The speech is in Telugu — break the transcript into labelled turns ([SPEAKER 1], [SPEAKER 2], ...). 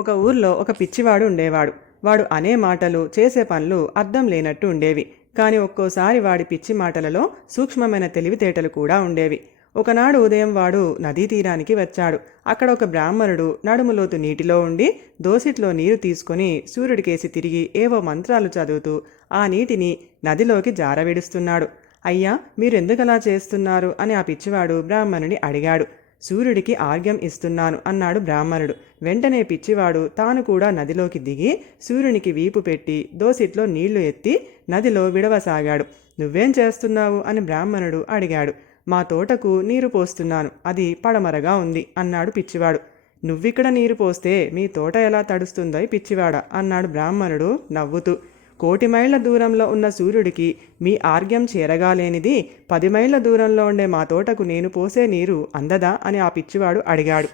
[SPEAKER 1] ఒక ఊర్లో ఒక పిచ్చివాడు ఉండేవాడు. వాడు అనే మాటలు చేసే పనులు అర్థం లేనట్టు ఉండేవి. కానీ ఒక్కోసారి వాడి పిచ్చి మాటలలో సూక్ష్మమైన తెలివితేటలు కూడా ఉండేవి. ఒకనాడు ఉదయం వాడు నదీ తీరానికి వచ్చాడు. అక్కడ ఒక బ్రాహ్మణుడు నడుములోతు నీటిలో ఉండి దోసిట్లో నీరు తీసుకొని సూర్యుడికేసి తిరిగి ఏవో మంత్రాలు చదువుతూ ఆ నీటిని నదిలోకి జారవిడుస్తున్నాడు. అయ్యా మీరెందుకలా చేస్తున్నారు? అని ఆ పిచ్చివాడు బ్రాహ్మణుని అడిగాడు. సూర్యుడికి ఆర్గ్యం ఇస్తున్నాను అన్నాడు బ్రాహ్మణుడు. వెంటనే పిచ్చివాడు తాను కూడా నదిలోకి దిగి సూర్యునికి వీపు పెట్టి దోసిట్లో నీళ్ళు ఎత్తి నదిలో విడవసాగాడు. నువ్వేం చేస్తున్నావు? అని బ్రాహ్మణుడు అడిగాడు. మా తోటకు నీరు పోస్తున్నాను. అది పడమరగా ఉంది అన్నాడు పిచ్చివాడు. నువ్విక్కడ నీరు పోస్తే మీ తోట ఎలా తడుస్తుందో పిచ్చివాడ? అన్నాడు బ్రాహ్మణుడు నవ్వుతూ. కోటి మైళ్ళ దూరంలో ఉన్న సూర్యుడికి మీ ఆర్గ్యం చేరగాలేనిది పది మైళ్ళ దూరంలో ఉండే మా తోటకు నేను పోసే నీరు అందదా అని ఆ పిచ్చివాడు అడిగాడు.